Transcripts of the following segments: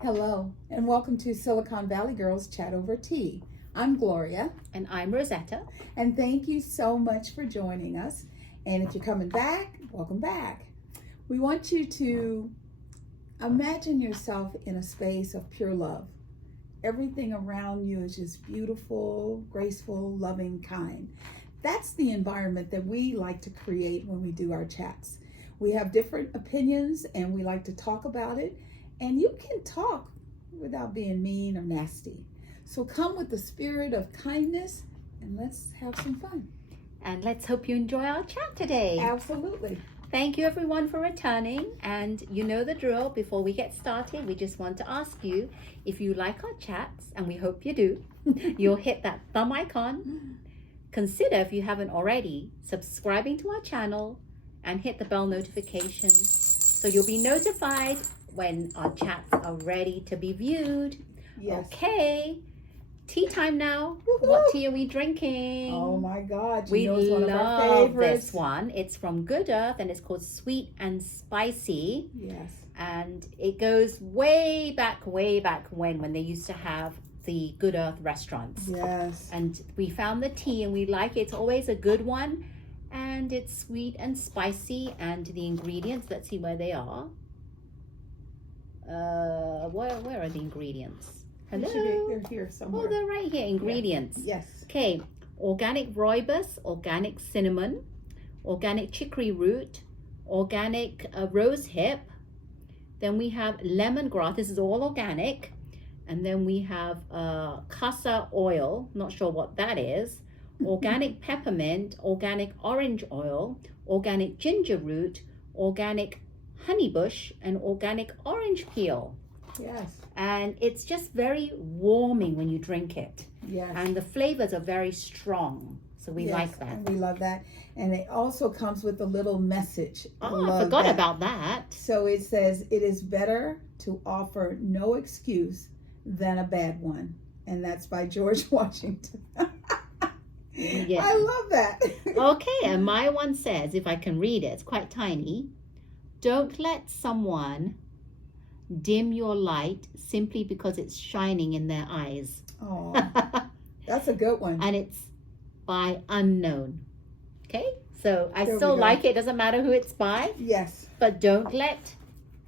Hello, and welcome to Silicon Valley Girls Chat Over Tea. I'm Gloria. And I'm Rosetta. And thank you so much for joining us. And if you're coming back, welcome back. We want you to imagine yourself in a space of pure love. Everything around you is just beautiful, graceful, loving, kind. That's the environment that we like to create when we do our chats. We have different opinions and we like to talk about it. And you can talk without being mean or nasty. So come with the spirit of kindness and let's have some fun. And let's hope you enjoy our chat today. Absolutely. Thank you everyone for returning. And you know the drill. Before we get started, we just want to ask you if you like our chats, and we hope you do, you'll hit that thumb icon. Consider, if you haven't already, subscribing to our channel and hit the bell notification so you'll be notified when our chats are ready to be viewed. Yes. Okay, tea time now. Woo-hoo. What tea are we drinking? Oh my God, We it's one of our love favorites. this one. It's from Good Earth and it's called Sweet and Spicy. Yes. And it goes way back when they used to have the Good Earth restaurants. Yes. And we found the tea and we like it. It's always a good one. And it's sweet and spicy. And the ingredients, let's see where they are. Where are the ingredients? Hello? They're here somewhere. Oh, they're right here. Ingredients. Yes. Okay. Organic rooibos, organic cinnamon, organic chicory root, organic rose hip. Then we have lemongrass. This is all organic. And then we have castor oil. Not sure what that is. Organic peppermint, organic orange oil, organic ginger root, organic honeybush, and organic orange peel. Yes. And it's just very warming when you drink it. Yes. And the flavors are very strong. So we like that. And we love that. And it also comes with a little message. Oh, I forgot about that. So it says, it is better to offer no excuse than a bad one. And that's by George Washington. Yeah. I love that. Okay, and my one says, if I can read it, it's quite tiny. Don't let someone dim your light simply because it's shining in their eyes. Oh, that's a good one. And it's by unknown. Okay, so I There we still go. like it. Doesn't matter who it's by. Yes. But don't let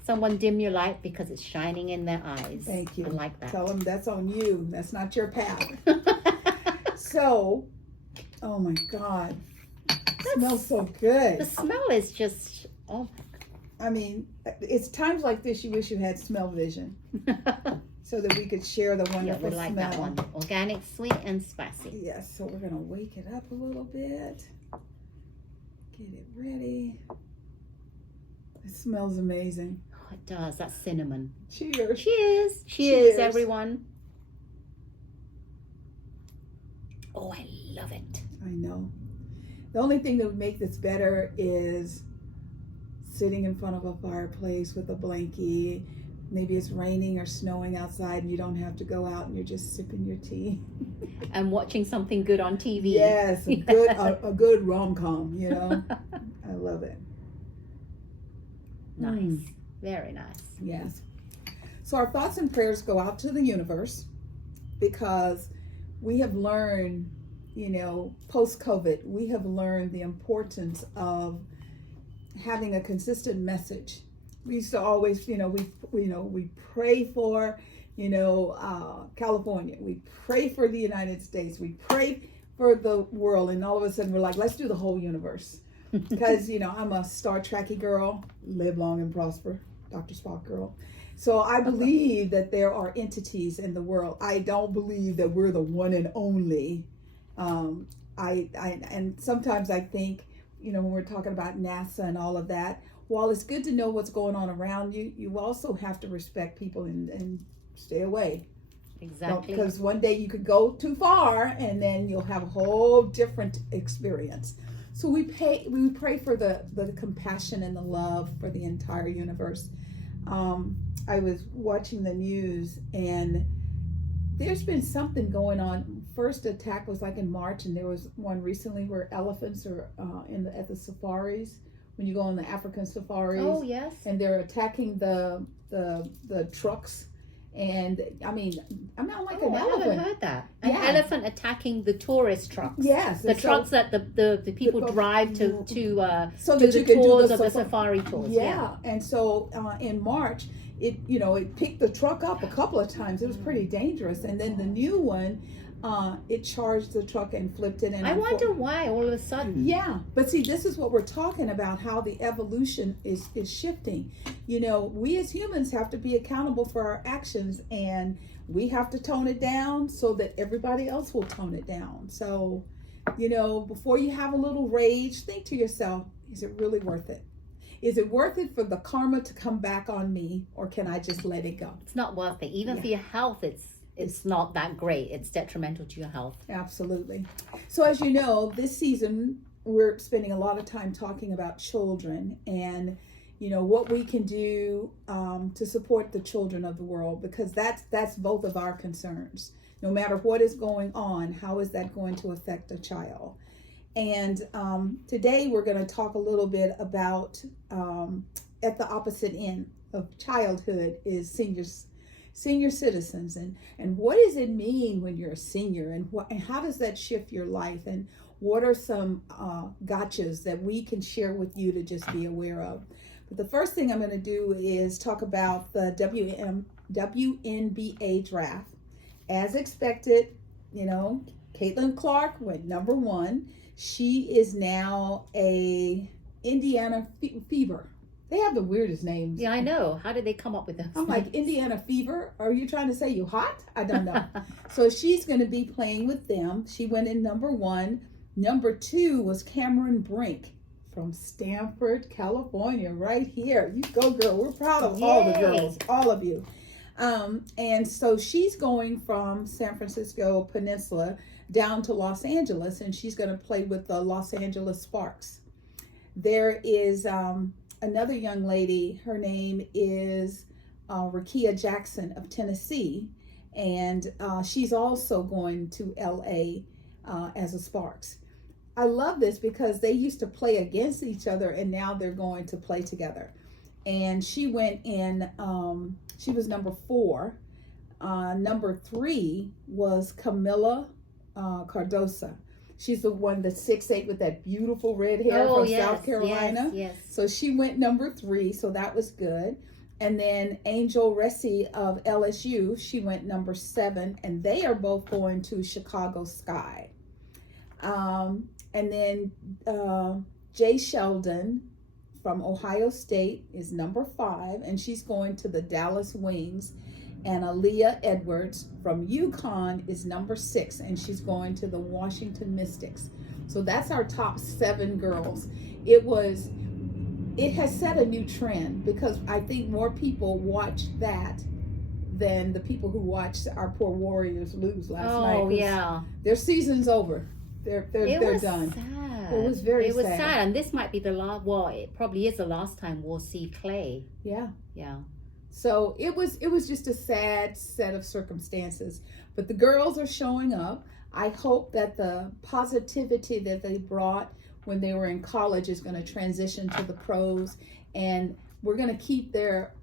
someone dim your light because it's shining in their eyes. Thank you. I like that. Tell them that's on you. That's not your path. So, oh my God. Smells so good. The smell is just, oh I mean, it's times like this you wish you had smell vision so that we could share the yeah, wonderful we like smell. that one. Organic, sweet, and spicy. Yes, so we're going to wake it up a little bit. Get it ready. It smells amazing. Oh, it does. That's cinnamon. Cheers. Cheers. Cheers, Cheers. everyone. Oh, I love it. I know. The only thing that would make this better is sitting in front of a fireplace with a blankie. Maybe it's raining or snowing outside and you don't have to go out and you're just sipping your tea. And watching something good on TV. Yes, a good rom-com, you know. I love it. Nice. Very nice. Yes. So our thoughts and prayers go out to the universe because we have learned, you know, post-COVID, we have learned the importance of having a consistent message. We used to always, we pray for, California. We pray for the United States. We pray for the world. And all of a sudden we're like, let's do the whole universe. Because, I'm a Star Trekky girl, live long and prosper, Dr. Spock girl. So I believe that there are entities in the world. I don't believe that we're the one and only. And sometimes I think, when we're talking about NASA and all of that, while it's good to know what's going on around you, you also have to respect people and stay away. Exactly. Because one day you could go too far and then you'll have a whole different experience. So we pray for the compassion and the love for the entire universe. I was watching the news and there's been something going on. First attack was like in March, and there was one recently where elephants are at the safaris. When you go on the African safaris, Oh yes. and they're attacking the trucks, And I mean, I'm not like Oh, an I haven't elephant. heard that. An Yeah. elephant attacking the tourist trucks. Yes, The and so- trucks that the people drive to so do that the you can do tours the of the safari tours. Yeah, and so in March, it picked the truck up a couple of times. It was pretty dangerous, and then the new one, it charged the truck and flipped it. And I wonder why all of a sudden. Yeah, but see, this is what we're talking about, how the evolution is shifting. We as humans have to be accountable for our actions, and we have to tone it down so that everybody else will tone it down. So, before you have a little rage, think to yourself, is it really worth it? Is it worth it for the karma to come back on me, or can I just let it go? It's not worth it. Even for your health, it's not that great. It's detrimental to your health. Absolutely. So as you know, this season we're spending a lot of time talking about children and what we can do to support the children of the world, because that's both of our concerns. No matter what is going on, how is that going to affect a child? And today we're going to talk a little bit about at the opposite end of childhood is senior citizens, and what does it mean when you're a senior, and how does that shift your life, and what are some gotchas that we can share with you to just be aware of. But the first thing I'm going to do is talk about the WMBA draft. As expected, Caitlin Clark went number 1. She is now a Indiana Fever. They have the weirdest names. Yeah, I know. How did they come up with that? I'm like, Indiana Fever? Are you trying to say you hot? I don't know. So she's going to be playing with them. She went in number 1. Number 2 was Cameron Brink from Stanford, California, right here. You go, girl. We're proud of all the girls, all of you. And so she's going from San Francisco Peninsula down to Los Angeles, and she's going to play with the Los Angeles Sparks. There is another young lady. Her name is Rakia Jackson of Tennessee, and she's also going to LA as a Sparks. I love this because they used to play against each other, and now they're going to play together. And she went in, she was number 4. Number 3 was Camila Cardosa. She's the one that's 6'8" with that beautiful red hair from South Carolina. Yes. So she went number 3, so that was good. And then Angel Ressi of LSU, she went number 7, and they are both going to Chicago Sky. And then Jay Sheldon from Ohio State is number 5, and she's going to the Dallas Wings. And Aaliyah Edwards from UConn is number 6, and she's going to the Washington Mystics. So that's our top 7 girls. It has set a new trend, because I think more people watch that than the people who watched our poor Warriors lose last night. Oh, yeah. Their season's over. They're done. Sad. It was very sad. It was sad, and this might be the last. Well, it probably is the last time we'll see Clay. Yeah. Yeah. So it was just a sad set of circumstances, but the girls are showing up. I hope that the positivity that they brought when they were in college is going to transition to the pros, and we're going to keep their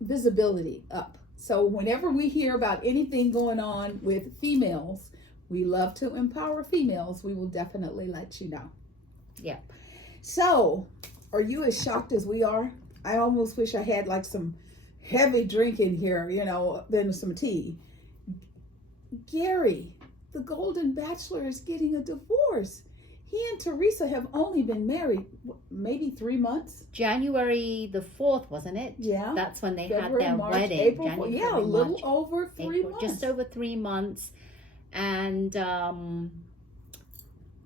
visibility up. So whenever we hear about anything going on with females, we love to empower females. We will definitely let you know. Yeah. So, are you as shocked as we are? I almost wish I had like some heavy drink in here, than some tea. Gary, the Golden Bachelor, is getting a divorce. He and Teresa have only been married maybe 3 months. January the 4th, wasn't it? Yeah. That's when they February, had their March, wedding. April, January, yeah, February, a little March, over 3 April, months. just over 3 months. And a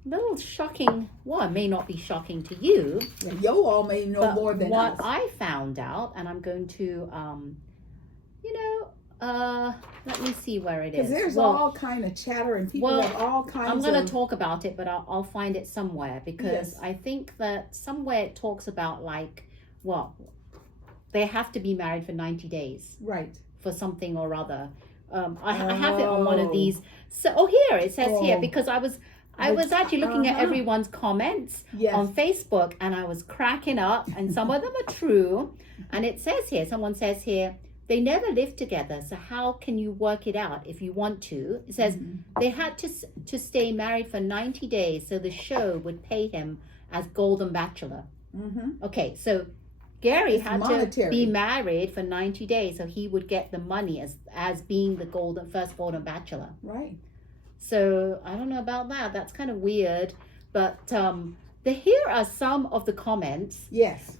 little shocking. Well, it may not be shocking to you. Yeah, you all may know more than what us. I found out, and I'm going to, let me see where it is. Because there's all kind of chatter, and people have all kinds I'm going to talk about it, but I'll find it somewhere, because Yes. I think that somewhere it talks about they have to be married for 90 days. Right. For something or other. I have it on one of these. So, here it says here, because I was actually looking at everyone's comments on Facebook, and I was cracking up, and some of them are true. And it says here, someone says here, they never lived together, so how can you work it out if you want to? It says they had to stay married for 90 days so the show would pay him as Golden Bachelor. Okay, so Gary had to be married for 90 days so he would get the money as being the first Golden Bachelor. Right. So I don't know about that. That's kind of weird. But here are some of the comments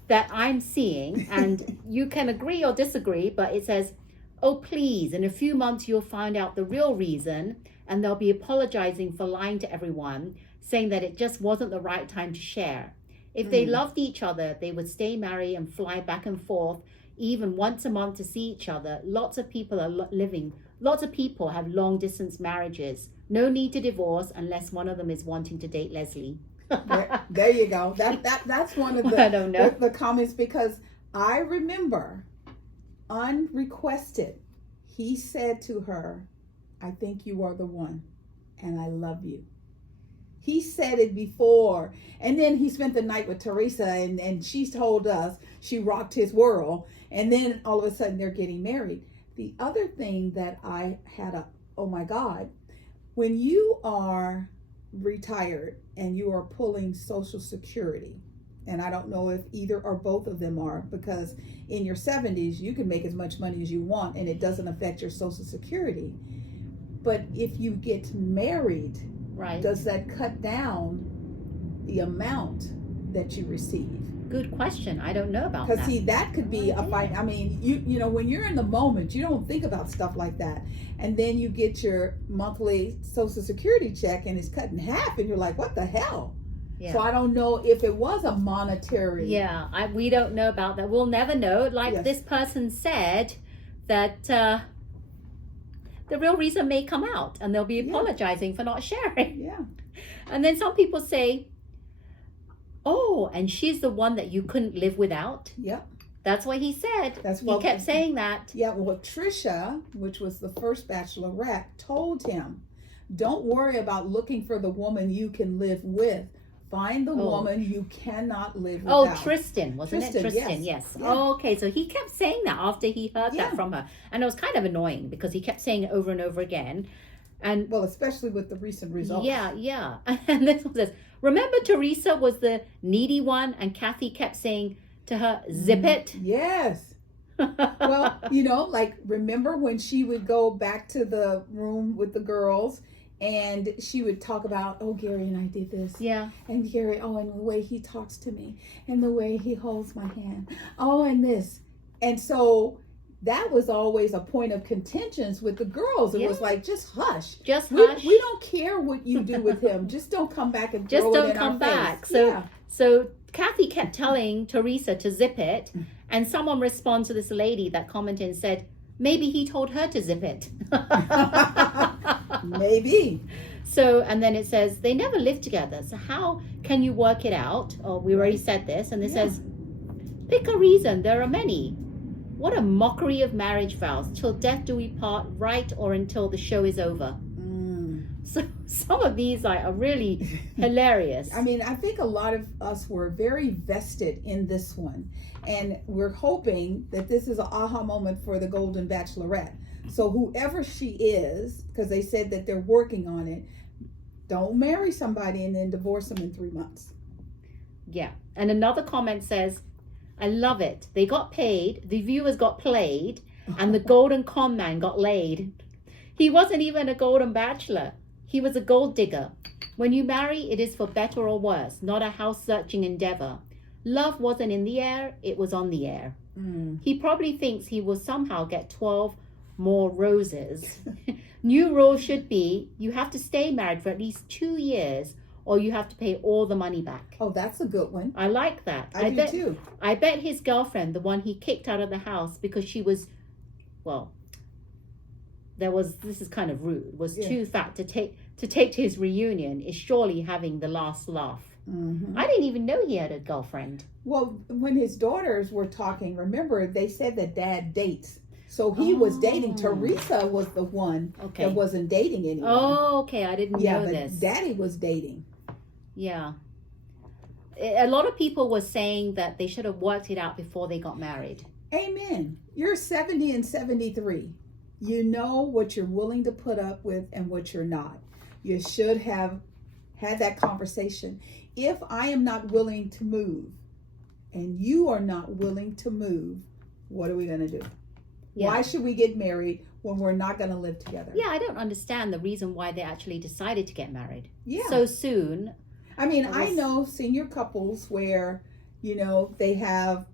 that I'm seeing, and you can agree or disagree, but it says, oh, please, in a few months you'll find out the real reason, and they'll be apologizing for lying to everyone, saying that it just wasn't the right time to share. If they loved each other, they would stay married and fly back and forth, even once a month to see each other. Lots of people have long distance marriages. No need to divorce unless one of them is wanting to date Leslie. There you go. That's one of I don't know. the comments, because I remember unrequested, he said to her, I think you are the one and I love you. He said it before, and then he spent the night with Teresa, and she told us she rocked his world, and then all of a sudden they're getting married. The other thing that I had oh my God, when you are retired and you are pulling Social Security, and I don't know if either or both of them are, because in your 70s you can make as much money as you want and it doesn't affect your Social Security. But if you get married, does that cut down the amount that you receive? Good question. I don't know about that. Because see, that could be a fight. I mean, you know, when you're in the moment, you don't think about stuff like that. And then you get your monthly Social Security check and it's cut in half and you're like, what the hell? Yeah. So I don't know if it was a monetary. Yeah, we don't know about that. We'll never know. Like this person said that the real reason may come out and they'll be apologizing for not sharing. Yeah. And then some people say, oh, and she's the one that you couldn't live without. Yep. That's what he said. He kept saying that. Yeah, well, Trisha, which was the first Bachelorette, told him, don't worry about looking for the woman you can live with. Find the woman you cannot live without. Oh, Tristan, wasn't it? Tristan, yes. Yeah. Oh, okay, so he kept saying that after he heard that from her. And it was kind of annoying because he kept saying it over and over again. And well, especially with the recent results. Yeah. And this one says, remember Teresa was the needy one and Kathy kept saying to her, zip it? Yes. Well, you know, like, remember when she would go back to the room with the girls and she would talk about, oh, Gary and I did this. Yeah. And Gary, oh, and the way he talks to me and the way he holds my hand. Oh, and this. And so that was always a point of contention with the girls. It was like, just hush. Hush. We don't care what you do with him. Just don't come back and throw it in our face. So Kathy kept telling Teresa to zip it. And someone responded to this lady that commented and said, maybe he told her to zip it. Maybe. So, and then it says, they never lived together. So how can you work it out? Oh, we already said this. And it says, pick a reason. There are many. What a mockery of marriage vows. Till death do we part, right, or until the show is over. So some of these are really hilarious. I mean, I think a lot of us were very vested in this one. And we're hoping that this is an aha moment for the Golden Bachelorette. So whoever she is, because they said that they're working on it, don't marry somebody and then divorce them in 3 months. Yeah. And another comment says, I love it. They got paid, the viewers got played, and the golden con man got laid. He wasn't even a golden bachelor. He was a gold digger. When you marry, it is for better or worse, not a house-searching endeavor. Love wasn't in the air, it was on the air. He probably thinks he will somehow get 12 more roses. New rule should be, you have to stay married for at least 2 years, or you have to pay all the money back. Oh, that's a good one. I like that. I do too. I bet his girlfriend, the one he kicked out of the house because she was, well, this is kind of rude, was too fat to take to his reunion, is surely having the last laugh. I didn't even know he had a girlfriend. Well, when his daughters were talking, remember, they said that dad dates. So he was dating. Teresa was the one that wasn't dating anyone. Oh, okay. I didn't know but this. Daddy was dating. Yeah. A lot of people were saying that they should have worked it out before they got married. Amen. You're 70 and 73. You know what you're willing to put up with and what you're not. You should have had that conversation. If I am not willing to move and you are not willing to move, what are we going to do? Yeah. Why should we get married when we're not going to live together? Yeah, I don't understand the reason why they actually decided to get married Yeah. so soon. I mean, I know senior couples where, they have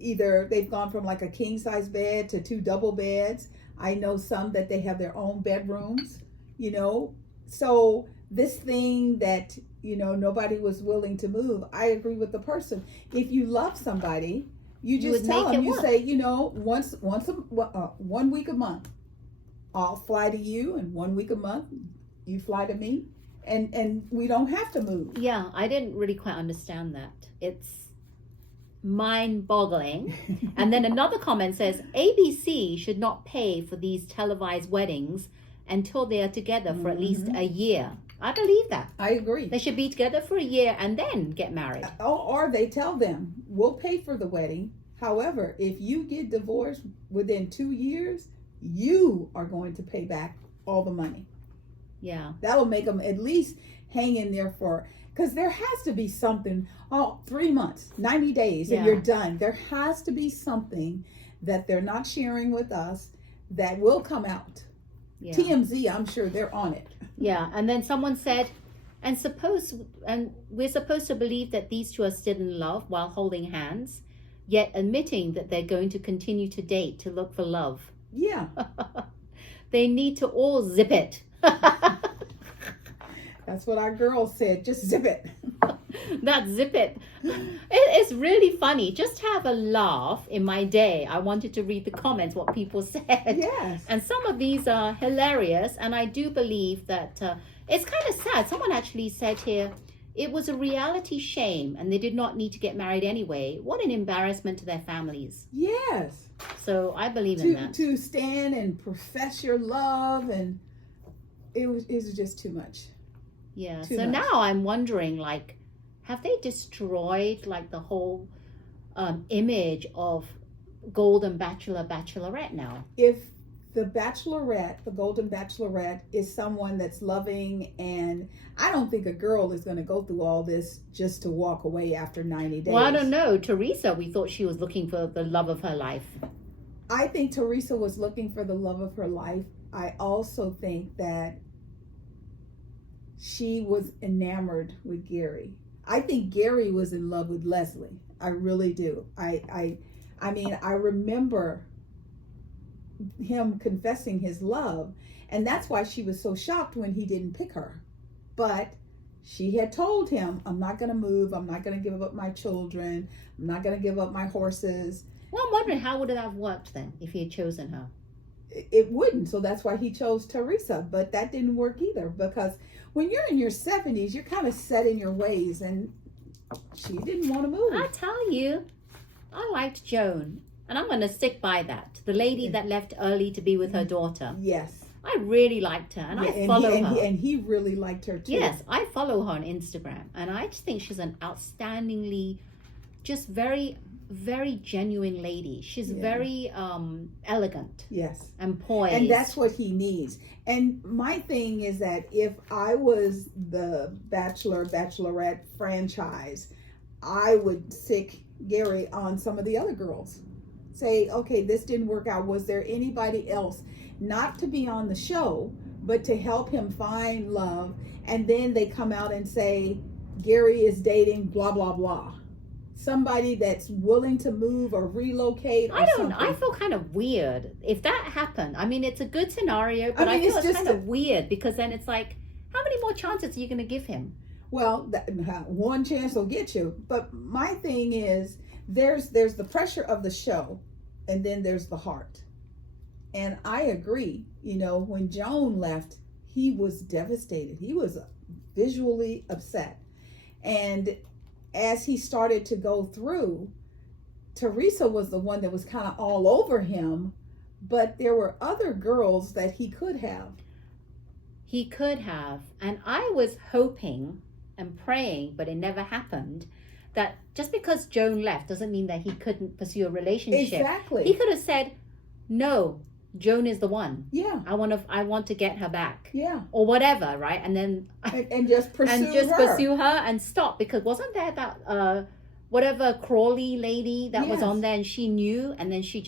either they've gone from like a king size bed to 2 double beds. I know some that they have their own bedrooms, So this thing that, nobody was willing to move, I agree with the person. If you love somebody, you just tell them, you say, once 1 week a month, I'll fly to you, and 1 week a month, you fly to me. And we don't have to move. Yeah, I didn't really quite understand that. It's mind-boggling. And then another comment says, ABC should not pay for these televised weddings until they are together for at least a year. I believe that. I agree. They should be together for a year and then get married. Or they tell them, we'll pay for the wedding. However, if you get divorced within 2 years, you are going to pay back all the money. Yeah. That'll make them at least hang in there because there has to be something, 3 months, 90 days, and you're done. There has to be something that they're not sharing with us that will come out. Yeah. TMZ, I'm sure they're on it. Yeah, and then someone said, and we're supposed to believe that these two are still in love while holding hands, yet admitting that they're going to continue to date to look for love. Yeah. They need to all zip it. That's what our girl said. Just zip it. Not zip it. It's really funny. Just have a laugh. In my day, I wanted to read the comments, what people said. Yes. And some of these are hilarious. And I do believe that it's kind of sad. Someone actually said here, it was a reality shame and they did not need to get married anyway. What an embarrassment to their families. Yes. So I believe in that. To stand and profess your love, and it was just too much. Yeah. So now I'm wondering, like, have they destroyed like the whole image of Golden Bachelor, Bachelorette now? If the Bachelorette, the Golden Bachelorette, is someone that's loving, and I don't think a girl is going to go through all this just to walk away after 90 days. Well, I don't know. Teresa, we thought she was looking for the love of her life. I think Teresa was looking for the love of her life. I also think that she was enamored with Gary. I think Gary was in love with Leslie. I really do. I mean, I remember him confessing his love, and that's why she was so shocked when he didn't pick her. But she had told him, I'm not going to move. I'm not going to give up my children. I'm not going to give up my horses. Well, I'm wondering, how would it have worked then if he had chosen her? It wouldn't. So that's why he chose Teresa. But that didn't work either, because when you're in your 70s, you're kind of set in your ways, and she didn't want to move. I tell you, I liked Joan, and I'm going to stick by that. The lady that left early to be with her daughter. Yes. I really liked her, and I follow her. And he really liked her too. Yes, I follow her on Instagram, and I just think she's an outstandingly, just very, very genuine lady. She's very elegant. Yes. And poised. And that's what he needs. And my thing is that if I was the Bachelor, Bachelorette franchise, I would sick Gary on some of the other girls. Say, okay, this didn't work out. Was there anybody else, not to be on the show, but to help him find love? And then they come out and say, Gary is dating blah, blah, blah. Somebody that's willing to move or relocate or something. I feel kind of weird if that happened. I mean, it's a good scenario, but I feel it's kind of weird, because then it's like, how many more chances are you going to give him? Well, one chance will get you. But my thing is, there's the pressure of the show, and then there's the heart. And I agree. When Joan left, he was devastated. He was visually upset. And as he started to go through, Teresa was the one that was kind of all over him, but there were other girls that he could have. He could have. And I was hoping and praying, but it never happened, that just because Joan left doesn't mean that he couldn't pursue a relationship. Exactly. He could have said, no, Joan is the one. Yeah. I want to get her back. Yeah. Or whatever, right? And then and just pursue her and stop, because wasn't there that whatever Crawley lady that was on there, and she knew, and then she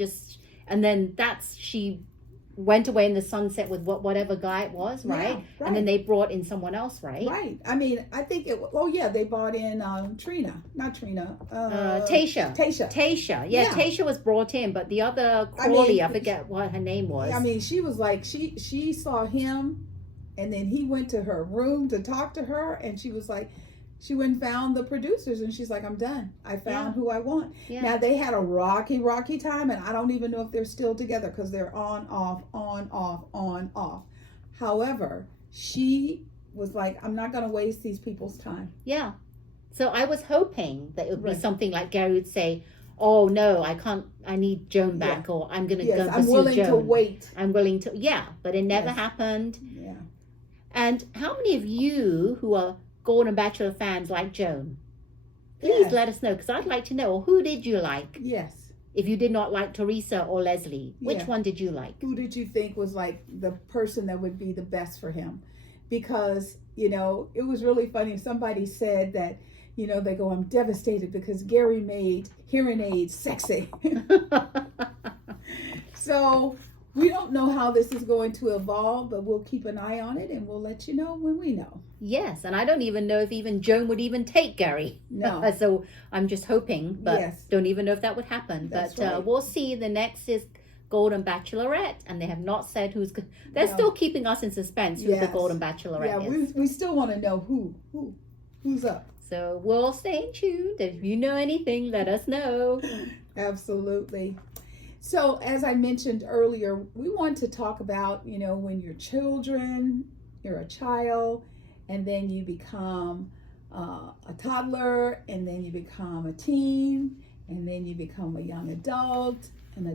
went away in the sunset with whatever guy it was, right? Yeah, right. And then they brought in someone else, right? Right. I mean, I think they brought in Tasha. Yeah, Tasha was brought in, but the other Crawley, I forget what her name was. I mean, she was like, she saw him, and then he went to her room to talk to her, and she was like, she went and found the producers, and she's like, I'm done. I found who I want. Yeah. Now, they had a rocky time, and I don't even know if they're still together, because they're on, off. However, she was like, I'm not going to waste these people's time. Yeah. So I was hoping that it would be something like Gary would say, oh, no, I can't, I need Joan back, or I'm going to go pursue Joan. I'm willing to wait. I'm willing to, but it never happened. Yeah. And how many of you who are Golden Bachelor fans like Joan? Please let us know, because I'd like to know, who did you like? Yes. If you did not like Teresa or Leslie, which one did you like? Who did you think was like the person that would be the best for him? Because, it was really funny. Somebody said that, they go, I'm devastated because Gary made hearing aids sexy. So we don't know how this is going to evolve, but we'll keep an eye on it, and we'll let you know when we know. Yes, and I don't even know if even Joan would even take Gary. No. So I'm just hoping, but don't even know if that would happen. That's but right. We'll see. The next is Golden Bachelorette, and they have not said who's. They're still keeping us in suspense who the Golden Bachelorette is. We still want to know who's up. So we'll stay tuned. If you know anything, let us know. Absolutely. So as I mentioned earlier, we want to talk about, when you're a child, and then you become a toddler, and then you become a teen, and then you become a young adult, and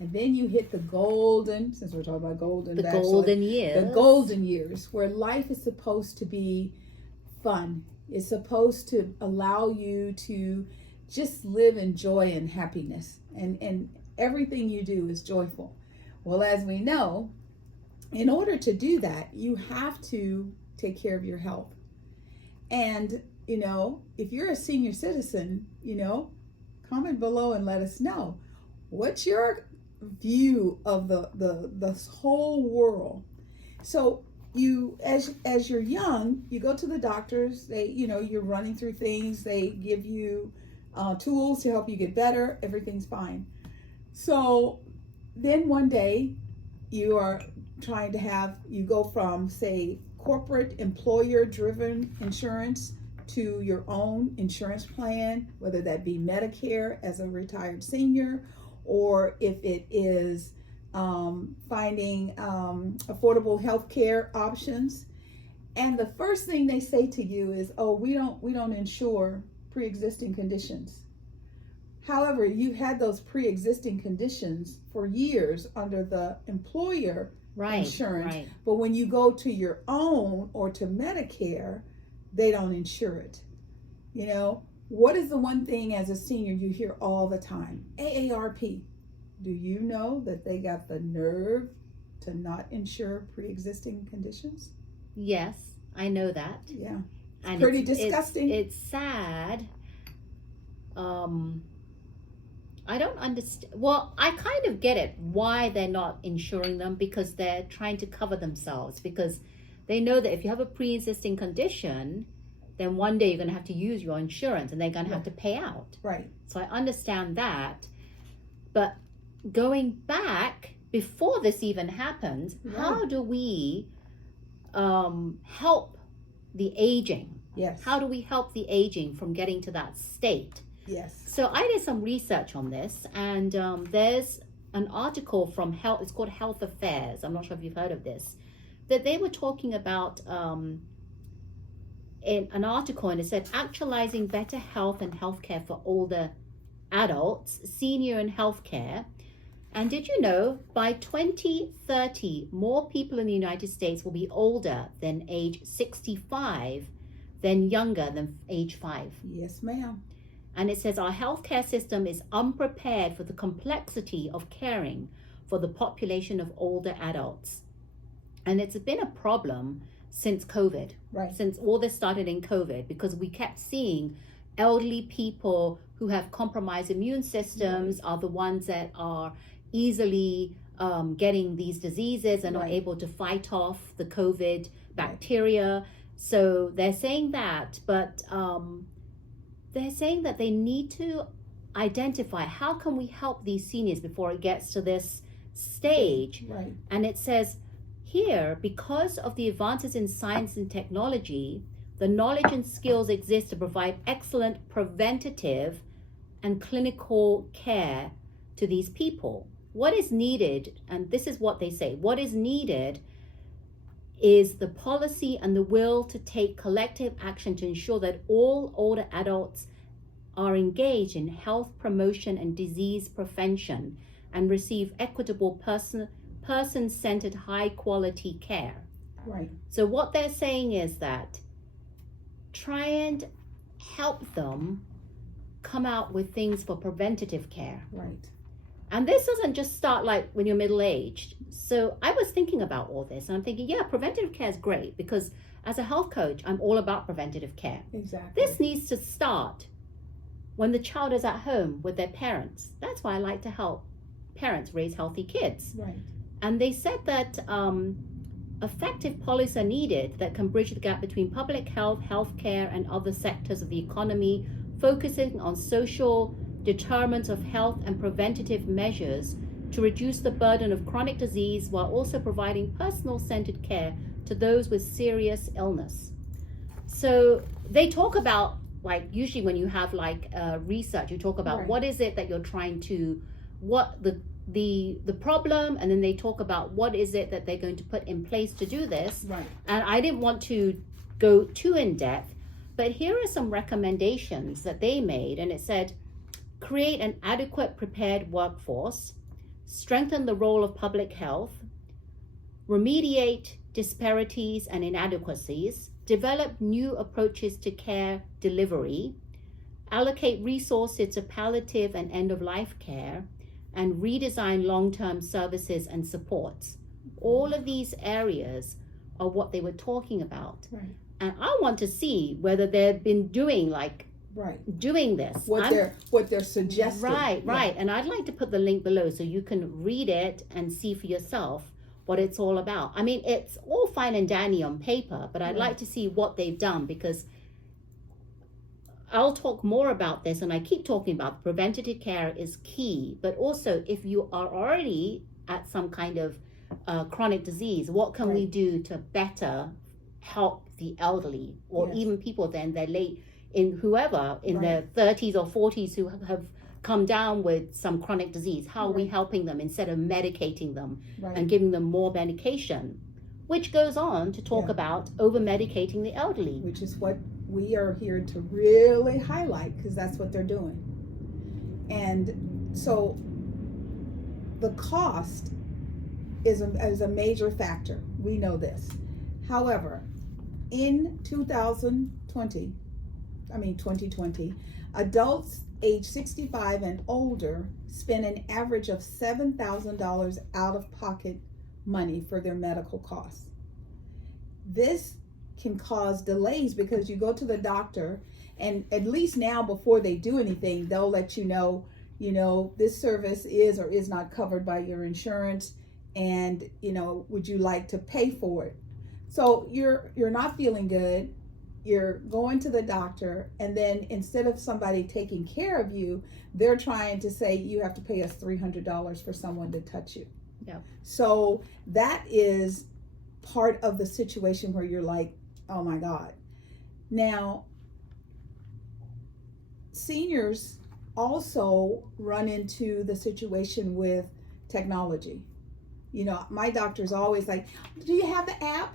then you hit the golden, since we're talking about golden years, where life is supposed to be fun. It's supposed to allow you to just live in joy and happiness, and everything you do is joyful. Well, as we know, in order to do that, you have to take care of your health. And, if you're a senior citizen, comment below and let us know. What's your view of the whole world? So you, as you're young, you go to the doctors, they, you're running through things, they give you tools to help you get better, everything's fine. So then one day you are trying to you go from, say, corporate employer-driven insurance to your own insurance plan, whether that be Medicare as a retired senior, or if it is finding affordable health care options. And the first thing they say to you is, oh, we don't insure pre-existing conditions. However, you've had those pre-existing conditions for years under the employer insurance. Right. But when you go to your own or to Medicare, they don't insure it. What is the one thing as a senior you hear all the time? AARP. Do you know that they got the nerve to not insure pre-existing conditions? Yes, I know that. Yeah. And pretty disgusting. It's sad. I don't understand. Well, I kind of get it why they're not insuring them, because they're trying to cover themselves, because they know that if you have a pre-existing condition, then one day you're going to have to use your insurance and they're going to have to pay out. Right. So I understand that. But going back, before this even happens, how do we help the aging? Yes. How do we help the aging from getting to that state? Yes. So I did some research on this, and there's an article from Health. It's called Health Affairs. I'm not sure if you've heard of this. That they were talking about in an article, and it said Actualizing Better Health and Healthcare for Older Adults, Senior and Healthcare. And did you know by 2030, more people in the United States will be older than age 65 than younger than age 5. Yes, ma'am. And it says our healthcare system is unprepared for the complexity of caring for the population of older adults. And it's been a problem since COVID, Right. since all this started in COVID, because we kept seeing elderly people who have compromised immune systems are the ones that are easily getting these diseases and are able to fight off the COVID bacteria. So they're saying that, but they're saying that they need to identify how can we help these seniors before it gets to this stage. Right. And it says here, because of the advances in science and technology, the knowledge and skills exist to provide excellent preventative and clinical care to these people. What is needed, and this is what they say, what is needed is the policy and the will to take collective action to ensure that all older adults are engaged in health promotion and disease prevention and receive equitable person-centered high-quality care. Right. So what they're saying is that try and help them come out with things for preventative care. Right. And this doesn't just start like when you're middle-aged. So I was thinking about all this and I'm thinking, yeah, preventative care is great because as a health coach, I'm all about preventative care. Exactly. This needs to start when the child is at home with their parents. That's why I like to help parents raise healthy kids. Right. And they said that effective policies are needed that can bridge the gap between public health, healthcare, and other sectors of the economy, focusing on social determinants of health and preventative measures to reduce the burden of chronic disease while also providing personal-centered care to those with serious illness. So they talk about, like, usually when you have like research, you talk about what is it that you're trying to, what the problem, and then they talk about what is it that they're going to put in place to do this. Right. And I didn't want to go too in depth, but here are some recommendations that they made, and it said, create an adequate prepared workforce, strengthen the role of public health, remediate disparities and inadequacies, develop new approaches to care delivery, allocate resources to palliative and end-of-life care, and redesign long-term services and supports. All of these areas are what they were talking about. Right. And I want to see whether they've been doing doing this. What they're suggesting. Right. And I'd like to put the link below so you can read it and see for yourself what it's all about. I mean, it's all fine and dandy on paper, but I'd like to see what they've done, because I'll talk more about this, and I keep talking about preventative care is key, but also if you are already at some kind of chronic disease, what can we do to better help the elderly or even people then they're late in their 30s or 40s who have come down with some chronic disease? How are we helping them instead of medicating them and giving them more medication, which goes on to talk about over medicating the elderly, which is what we are here to really highlight, because that's what they're doing. And so the cost is a major factor. We know this. However, in 2020, adults age 65 and older spend an average of $7,000 out of pocket money for their medical costs. This can cause delays because you go to the doctor, and at least now before they do anything, they'll let you know, this service is or is not covered by your insurance, and would you like to pay for it? So you're not feeling good, you're going to the doctor, and then instead of somebody taking care of you, they're trying to say you have to pay us $300 for someone to touch you. Yeah. So that is part of the situation where you're like, oh my God. Now, seniors also run into the situation with technology. My doctor's always like, do you have the app?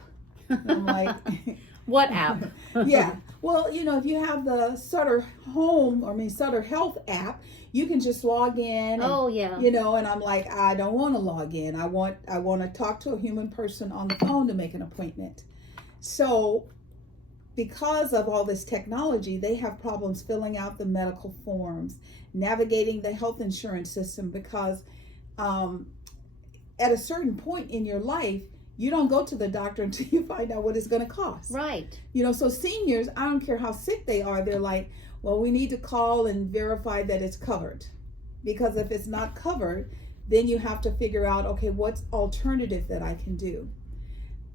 And I'm like, what app? Yeah. Well, if you have the Sutter Health app, you can just log in. And, and I'm like, I don't want to log in. I want to talk to a human person on the phone to make an appointment. So because of all this technology, they have problems filling out the medical forms, navigating the health insurance system, because at a certain point in your life, you don't go to the doctor until you find out what it's going to cost. Right. So seniors, I don't care how sick they are, they're like, well, we need to call and verify that it's covered. Because if it's not covered, then you have to figure out, okay, what's alternative that I can do?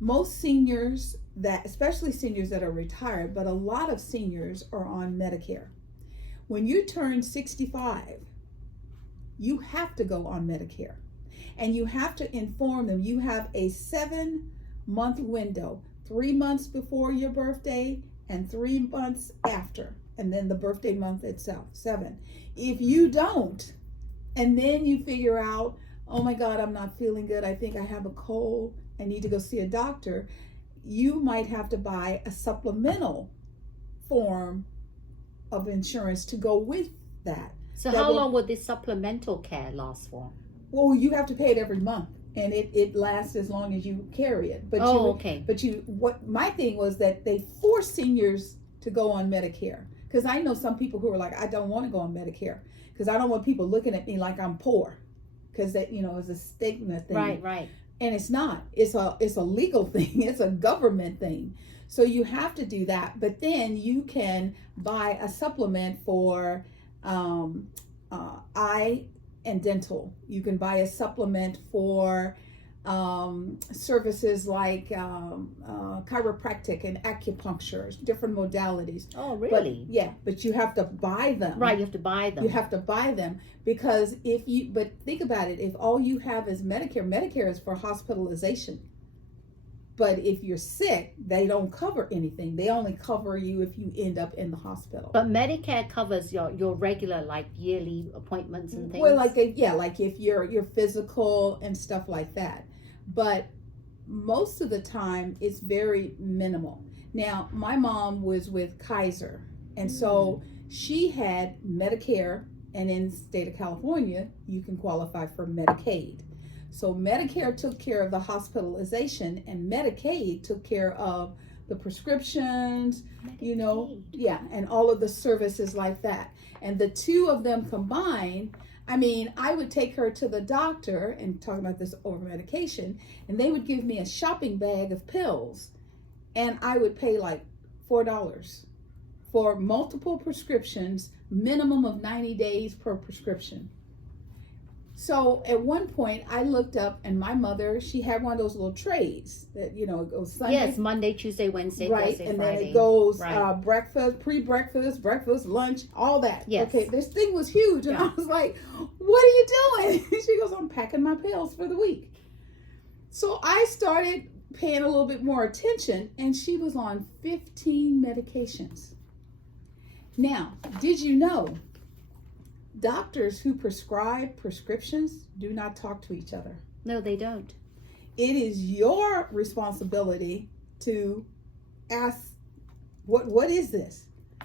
Most seniors, especially seniors that are retired, but a lot of seniors are on Medicare. When you turn 65, you have to go on Medicare. And you have to inform them. You have a 7-month window, 3 months before your birthday and 3 months after, and then the birthday month itself, 7. If you don't, and then you figure out, oh my God, I'm not feeling good, I think I have a cold, I need to go see a doctor, you might have to buy a supplemental form of insurance to go with that. So how long would this supplemental care last for? Well, you have to pay it every month, and it lasts as long as you carry it. But okay. But my thing was that they force seniors to go on Medicare, because I know some people who are like, I don't want to go on Medicare because I don't want people looking at me like I'm poor, because that is a stigma thing. Right. And it's not. It's a legal thing. It's a government thing. So you have to do that. But then you can buy a supplement for eye and dental. You can buy a supplement for services like chiropractic and acupuncture, different modalities. Oh, really? But you have to buy them. Right, you have to buy them. You have to buy them, because but think about it, if all you have is Medicare is for hospitalization. But if you're sick, they don't cover anything. They only cover you if you end up in the hospital. But Medicare covers your regular, like, yearly appointments and things. Well, like if your physical and stuff like that. But most of the time, it's very minimal. Now, my mom was with Kaiser, and so she had Medicare, and in the state of California, you can qualify for Medicaid. So Medicare took care of the hospitalization, and Medicaid took care of the prescriptions, Medicaid. and all of the services like that. And the two of them combined, I would take her to the doctor, and talking about this over medication, and they would give me a shopping bag of pills, and I would pay like $4 for multiple prescriptions, minimum of 90 days per prescription. So at one point I looked up, and my mother, she had one of those little trays that, it goes Sunday. Yes, Monday, Tuesday, Wednesday, Thursday, and Friday. then it goes right. Breakfast, pre-breakfast, breakfast, lunch, all that. Yes. Okay, this thing was huge, and I was like, what are you doing? She goes, I'm packing my pills for the week. So I started paying a little bit more attention, and she was on 15 medications. Now, did you know doctors who prescribe prescriptions do not talk to each other? No, they don't. It is your responsibility to ask, what is this?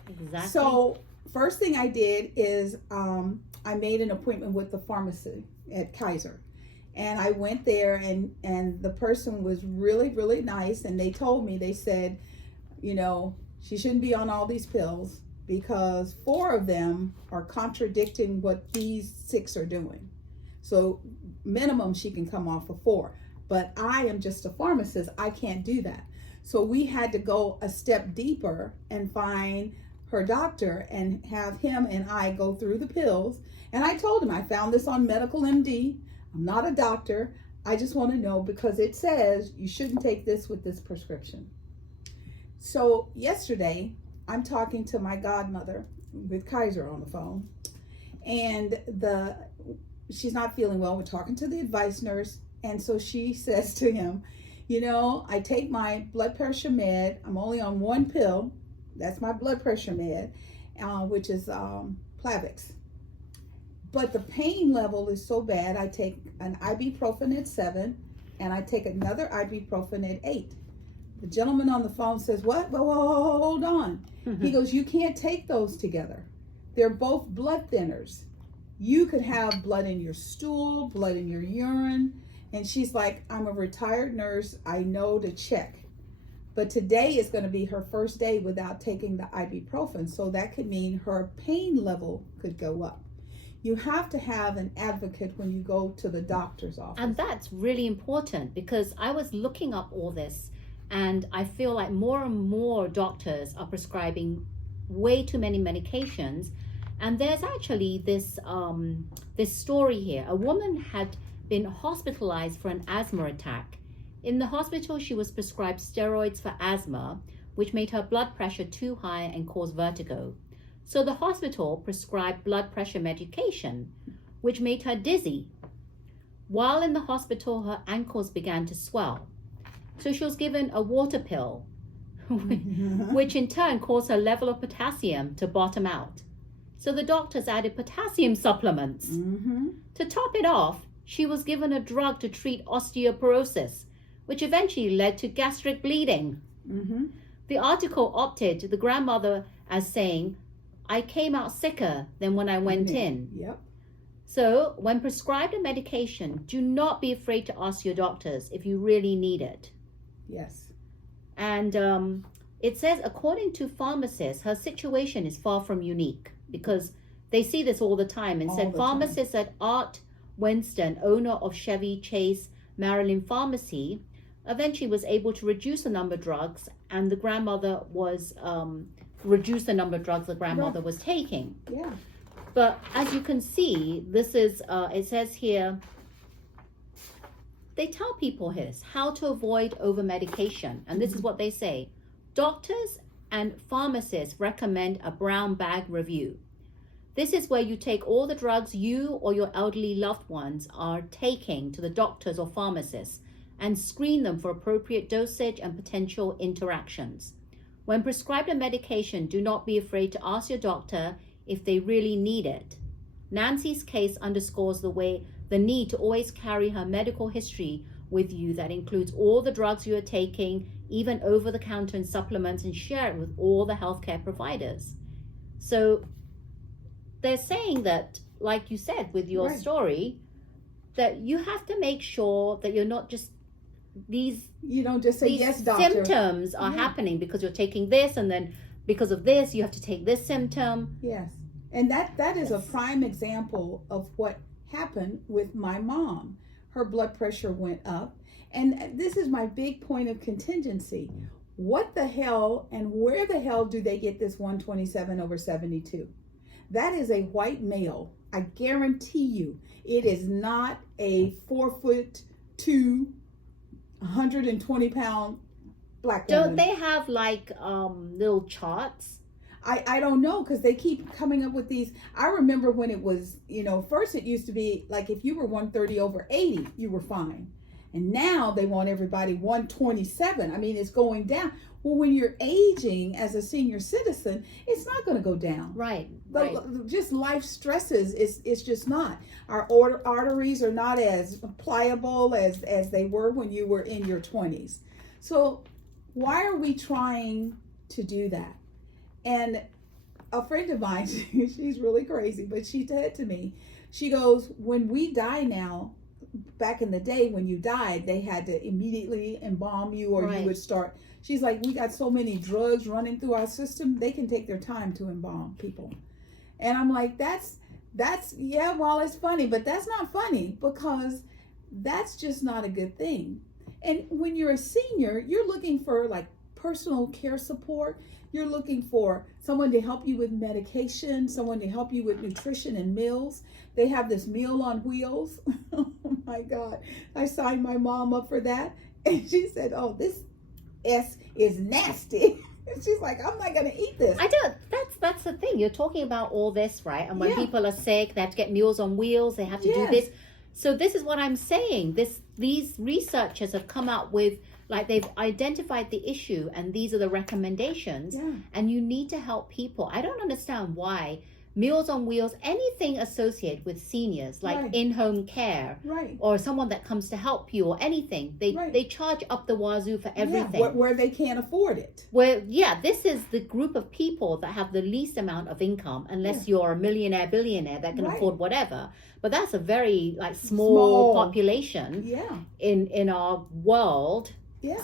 Exactly. So first thing I did is I made an appointment with the pharmacy at Kaiser. And I went there, and the person was really, really nice. And they told me, they said, she shouldn't be on all these pills, because 4 of them are contradicting what these 6 are doing. So minimum she can come off of 4. But I am just a pharmacist. I can't do that. So we had to go a step deeper and find her doctor and have him and I go through the pills. And I told him, I found this on Medical MD. I'm not a doctor. I just want to know, because it says you shouldn't take this with this prescription. So yesterday, I'm talking to my godmother with Kaiser on the phone, and she's not feeling well. We're talking to the advice nurse, and so she says to him, I take my blood pressure med. I'm only on 1 pill. That's my blood pressure med, which is Plavix. But the pain level is so bad, I take an ibuprofen at 7, and I take another ibuprofen at 8. The gentleman on the phone says, what? Whoa, hold on. He goes, you can't take those together. They're both blood thinners. You could have blood in your stool, blood in your urine. And she's like, I'm a retired nurse. I know to check. But today is going to be her first day without taking the ibuprofen. So that could mean her pain level could go up. You have to have an advocate when you go to the doctor's office. And that's really important, because I was looking up all this, and I feel like more and more doctors are prescribing way too many medications. And there's actually this story here. A woman had been hospitalized for an asthma attack. In the hospital, she was prescribed steroids for asthma, which made her blood pressure too high and caused vertigo. So the hospital prescribed blood pressure medication, which made her dizzy. While in the hospital, her ankles began to swell. So she was given a water pill, which in turn caused her level of potassium to bottom out. So the doctors added potassium supplements. To top it off, she was given a drug to treat osteoporosis, which eventually led to gastric bleeding. The article opted the grandmother as saying, "I came out sicker than when I went in." Yep. So when prescribed a medication, do not be afraid to ask your doctors if you really need it. Yes. And it says, according to pharmacists, her situation is far from unique, because they see this all the time, and said pharmacist at Art Winston, owner of Chevy Chase Maryland Pharmacy, eventually was able to reduce the number of drugs, and the grandmother was reduce the number of drugs the grandmother was taking. Yeah. But as you can see, this is it says here, they tell people this, how to avoid over medication, and this is what they say: doctors and pharmacists recommend a brown bag review. This is where you take all the drugs you or your elderly loved ones are taking to the doctors or pharmacists and screen them for appropriate dosage and potential interactions. When prescribed a medication, do not be afraid to ask your doctor if they really need it. Nancy's case underscores the need to always carry her medical history with you that includes all the drugs you are taking, even over-the-counter and supplements, and share it with all the healthcare providers. So they're saying that, like you said with your story, that you have to make sure that you're not just you don't just say yes, doctor. Symptoms are happening because you're taking this, and then because of this you have to take this symptom. Yes. And that is a prime example of what happened with my mom. Her blood pressure went up, and this is my big point of contingency. What the hell and where the hell do they get this 127/72? That is a white male. I guarantee you it is not a 4'2", 120-pound black woman. Don't they have like little charts? I don't know, because they keep coming up with these. I remember when it was, first it used to be like if you were 130/80, you were fine. And now they want everybody 127. I mean, it's going down. Well, when you're aging as a senior citizen, it's not going to go down. Right. Just life stresses, it's just not. Our arteries are not as pliable as they were when you were in your 20s. So why are we trying to do that? And a friend of mine, she's really crazy, but she said to me, she goes, when we die now, back in the day when you died, they had to immediately embalm you, or you would start. She's like, we got so many drugs running through our system, they can take their time to embalm people. And I'm like, that's yeah, well, it's funny, but that's not funny, because that's just not a good thing. And when you're a senior, you're looking for like personal care support. You're looking for someone to help you with medication, someone to help you with nutrition and meals. They have this Meal on Wheels. Oh my God. I signed my mom up for that. And she said, oh, this S is nasty. And she's like, I'm not going to eat this. That's the thing. You're talking about all this, right? And when people are sick, they have to get Meals on Wheels. They have to do this. So this is what I'm saying. These researchers have come out with, like, they've identified the issue, and these are the recommendations. And you need to help people. I don't understand why Meals on Wheels, anything associated with seniors, like in-home care, or someone that comes to help you, or anything, they charge up the wazoo for everything. Where they can't afford it. This is the group of people that have the least amount of income, unless you're a millionaire, billionaire that can afford whatever. But that's a very small population in our world.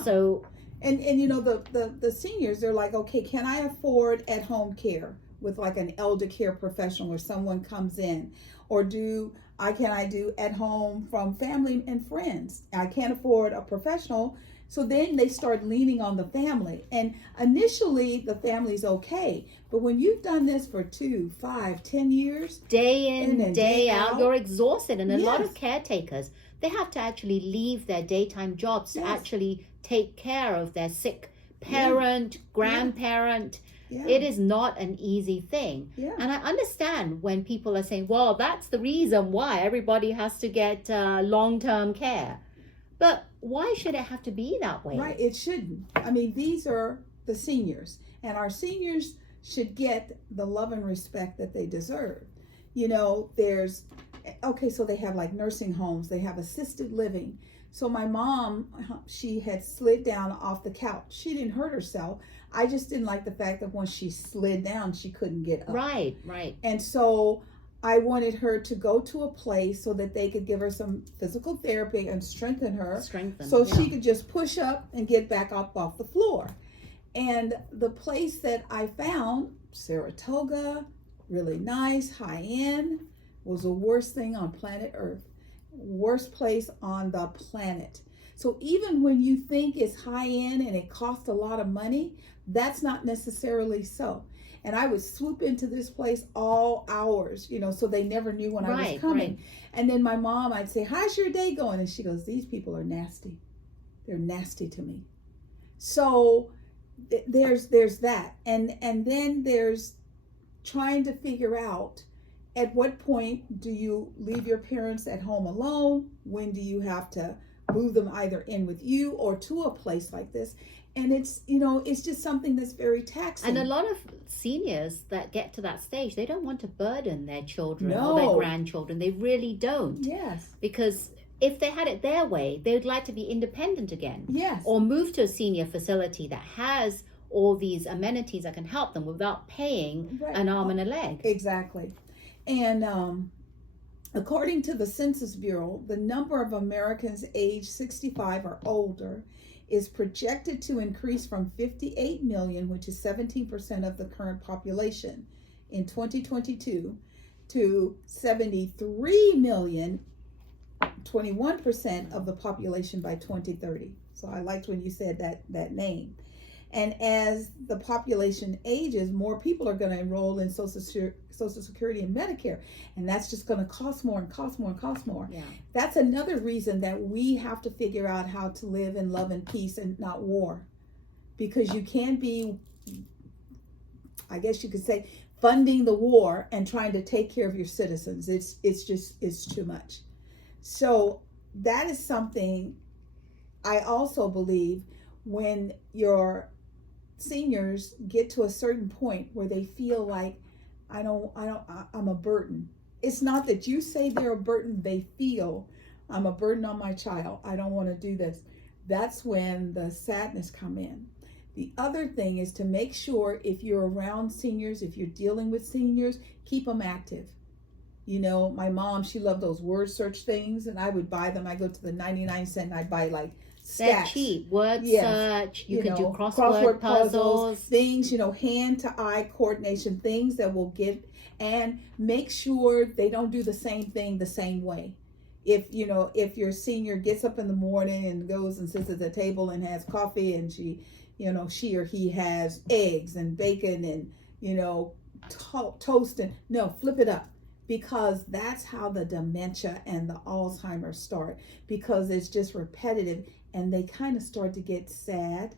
So And you know, the seniors, they're like, okay, can I afford at home care with like an elder care professional, where someone comes in, or can I do at home from family and friends? I can't afford a professional. So then they start leaning on the family. And initially the family's okay. But when you've done this for 2, 5, 10 years, day in, and day out, you're exhausted. And a lot of Yes. caretakers, they have to actually leave their daytime jobs to Yes. actually take care of their sick parent, grandparent. Yeah. It is not an easy thing. Yeah. And I understand when people are saying, well, that's the reason why everybody has to get long-term care. But why should it have to be that way? Right, it shouldn't. I mean, these are the seniors, and our seniors should get the love and respect that they deserve. You know, so they have like nursing homes, they have assisted living. So my mom, she had slid down off the couch. She didn't hurt herself. I just didn't like the fact that when she slid down, she couldn't get up. Right. And so I wanted her to go to a place so that they could give her some physical therapy and strengthen her. So she could just push up and get back up off the floor. And the place that I found, Saratoga, really nice, high end, was the worst thing on planet Earth. Worst place on the planet. So even when you think it's high end and it costs a lot of money, that's not necessarily so. And I would swoop into this place all hours, you know, so they never knew when I was coming. Right. And then my mom, I'd say, how's your day going? And she goes, these people are nasty. They're nasty to me. So there's that. And then there's trying to figure out, at what point do you leave your parents at home alone? When do you have to move them either in with you or to a place like this? And it's, you know, it's just something that's very taxing. And a lot of seniors that get to that stage, they don't want to burden their children No. or their grandchildren. They really don't. Yes. Because if they had it their way, they would like to be independent again. Yes. Or move to a senior facility that has all these amenities that can help them without paying an arm and a leg. Exactly. And according to the Census Bureau, the number of Americans aged 65 or older is projected to increase from 58 million, which is 17% of the current population in 2022, to 73 million, 21% of the population by 2030. So I liked when you said that name. And as the population ages, more people are going to enroll in Social Security and Medicare. And that's just going to cost more and cost more and cost more. Yeah. That's another reason that we have to figure out how to live in love and peace and not war. Because you can't be, I guess you could say, funding the war and trying to take care of your citizens. It's too much. So that is something I also believe, when your seniors get to a certain point where they feel like I'm a burden. It's not that you say they're a burden, they feel I'm a burden on my child. I don't want to do this. That's when the sadness come in. The other thing is to make sure, if you're around seniors, if you're dealing with seniors, keep them active. You know, my mom, she loved those word search things, and I would buy them. I go to the 99-cent and I'd buy like They're stats. cheap. Word search. You can do know, crossword puzzles. Things, you know, hand-to-eye coordination, things that will get, and make sure they don't do the same thing the same way. If your senior gets up in the morning and goes and sits at the table and has coffee, and she or he has eggs and bacon and, toast, and no, flip it up. Because that's how the dementia and the Alzheimer's start, because it's just repetitive, and they kind of start to get sad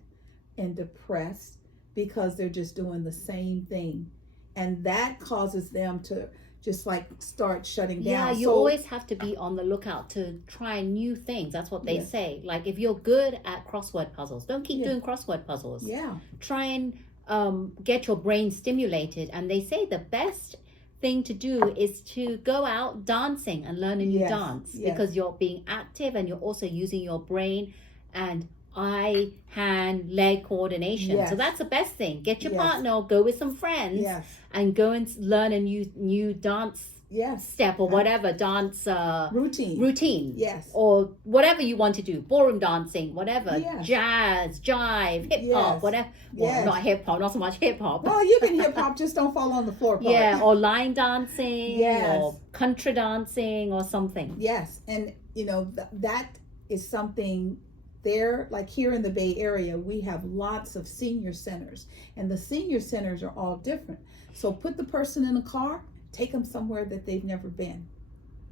and depressed because they're just doing the same thing. And that causes them to just like start shutting down. Yeah, you always have to be on the lookout to try new things. That's what they say. Like, if you're good at crossword puzzles, don't keep doing crossword puzzles. Yeah. Try and get your brain stimulated. And they say the best thing to do is to go out dancing and learn a new dance, because you're being active and you're also using your brain and eye, hand, leg coordination. So that's the best thing. Get your partner or go with some friends and go and learn a new dance Yes. step or whatever dance Routine. Yes. or whatever you want to do, ballroom dancing, whatever, Yes. jazz, jive, hip hop, Yes. whatever. Well, Yes. not hip hop, not so much hip hop. Well, you can hip hop, just don't fall on the floor part. Yeah, or line dancing, Yes. or country dancing, or something. Yes, and that is something there. Like here in the Bay Area, we have lots of senior centers, and the senior centers are all different. So put the person in a car, take them somewhere that they've never been,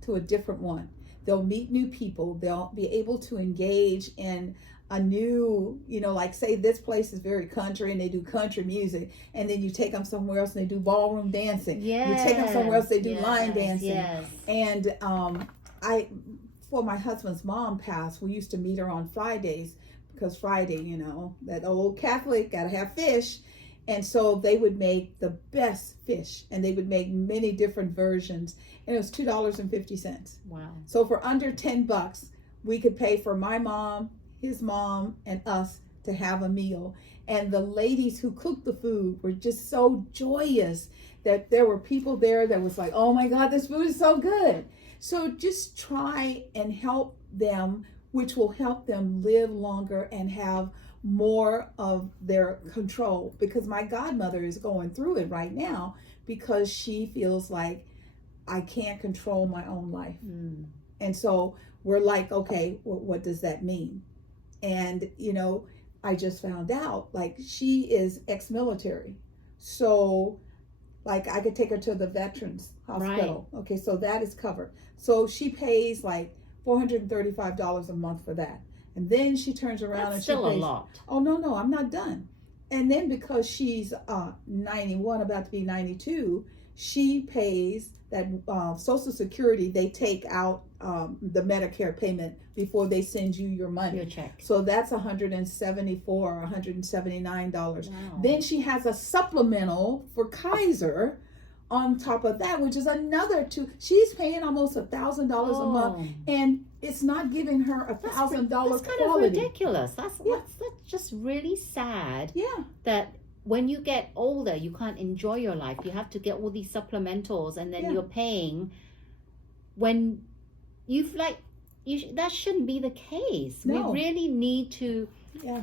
to a different one. They'll meet new people. They'll be able to engage in a new, like say this place is very country and they do country music, and then you take them somewhere else and they do ballroom dancing. Yes. You take them somewhere else, they do line dancing. Yes. And before my husband's mom passed, we used to meet her on Fridays, because Friday, that old Catholic, gotta have fish. And so they would make the best fish, and they would make many different versions, and it was $2.50. Wow. So for under $10, we could pay for my mom, his mom, and us to have a meal. And the ladies who cooked the food were just so joyous that there were people there that was like, oh my God, this food is so good. So just try and help them, which will help them live longer and have more of their control, because my godmother is going through it right now because she feels like, I can't control my own life. And so we're like, okay, well, what does that mean? And I just found out, like, she is ex-military, so like I could take her to the Veterans Hospital. Right. Okay, so that is covered. So she pays like $435 a month for that. And then she turns around and still she pays, a lot. Oh no, I'm not done. And then because she's 91, about to be 92, she pays that Social Security. They take out the Medicare payment before they send you your money. Your check. So that's $174 or $179. Wow. Then she has a supplemental for Kaiser on top of that, which is another $2. She's paying almost $1,000 a month, and it's not giving her $1,000 That's kind of ridiculous. That's just really sad. Yeah. That when you get older, you can't enjoy your life. You have to get all these supplementals, and then you're paying when that shouldn't be the case. No. We really need to. Yeah.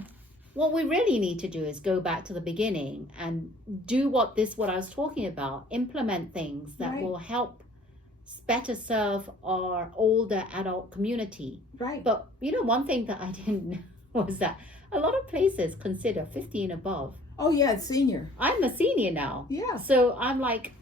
What we really need to do is go back to the beginning and do what I was talking about. Implement things that will help better serve our older adult community. Right. But one thing that I didn't know was that a lot of places consider 50 and above. Oh yeah, it's senior. I'm a senior now. Yeah. So I'm like,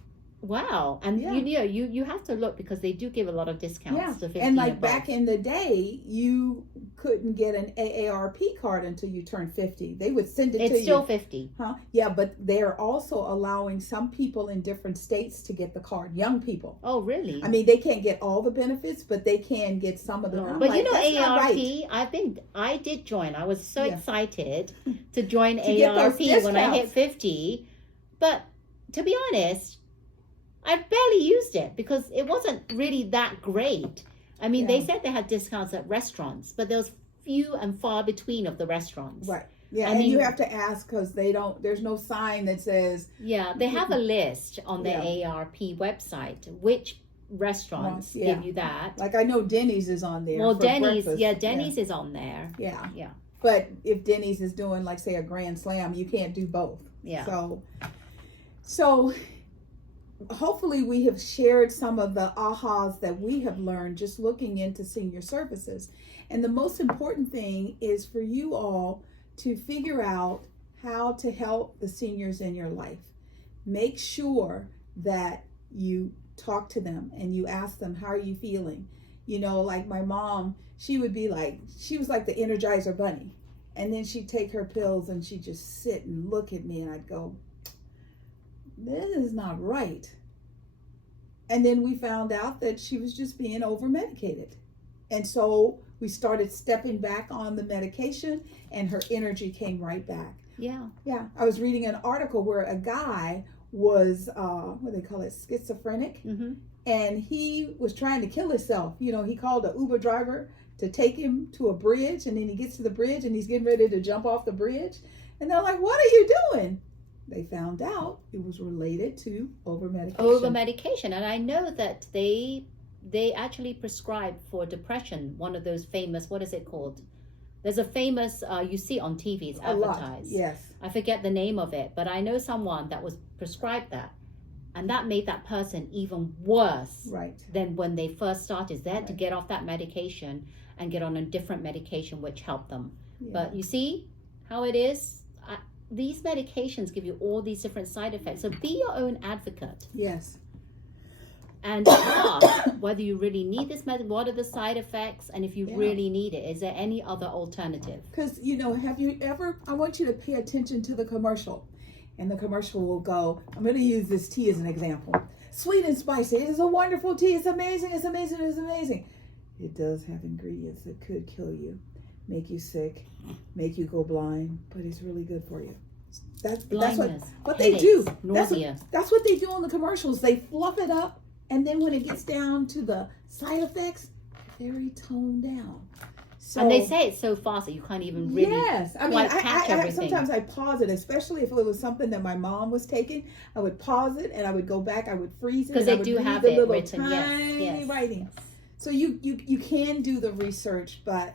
wow. And you have to look, because they do give a lot of discounts to 50 and like above. back in the day, you couldn't get an AARP card until you turned 50. They would send it to you. It's still 50. Huh? Yeah, but they're also allowing some people in different states to get the card, young people. Oh, really? I mean, they can't get all the benefits, but they can get some of them. No. But AARP, I did join. I was so excited to join AARP when I hit 50. But to be honest, I barely used it because it wasn't really that great. I mean, they said they had discounts at restaurants, but there was few and far between of the restaurants. Right. Yeah, and you have to ask, because there's no sign that says. Yeah, they have a list on the AARP website, which restaurants give you that. Like I know Denny's is on there. Well, for Denny's, breakfast. Denny's is on there. Yeah. Yeah. But if Denny's is doing, like, say, a Grand Slam, you can't do both. Yeah. So hopefully we have shared some of the ahas that we have learned just looking into senior services. And the most important thing is for you all to figure out how to help the seniors in your life. Make sure that you talk to them and you ask them, how are you feeling? Like my mom, she was like the Energizer Bunny. And then she'd take her pills and she'd just sit and look at me, and I'd go, this is not right. And then we found out that she was just being over medicated. And so we started stepping back on the medication, and her energy came right back. Yeah. Yeah. I was reading an article where a guy was, what do they call it, schizophrenic. Mm-hmm. And he was trying to kill himself. He called an Uber driver to take him to a bridge, and then he gets to the bridge and he's getting ready to jump off the bridge. And they're like, what are you doing? they found out it was related to over medication. Over medication. And I know that they actually prescribe for depression, one of those famous, what is it called? There's a famous, you see on TV, it's advertised. Yes. I forget the name of it, but I know someone that was prescribed that. And that made that person even worse than when they first started. They had to get off that medication and get on a different medication, which helped them. Yeah. But you see how it is? These medications give you all these different side effects. So be your own advocate. Yes. And ask whether you really need this medicine, what are the side effects, and if you really need it, is there any other alternative? Because, have you ever, I want you to pay attention to the commercial. And the commercial will go, I'm going to use this tea as an example. Sweet and spicy. It is a wonderful tea. It's amazing. It's amazing. It's amazing. It does have ingredients that could kill you, make you sick, make you go blind, but it's really good for you. That's what they do. Nausea. That's what they do on the commercials. They fluff it up, and then when it gets down to the side effects, very toned down. So, and they say it so fast that you can't even really catch everything. Sometimes I pause it, especially if it was something that my mom was taking. I would pause it and I would go back. I would freeze it because they do have it written. Tiny writing. So you can do the research, but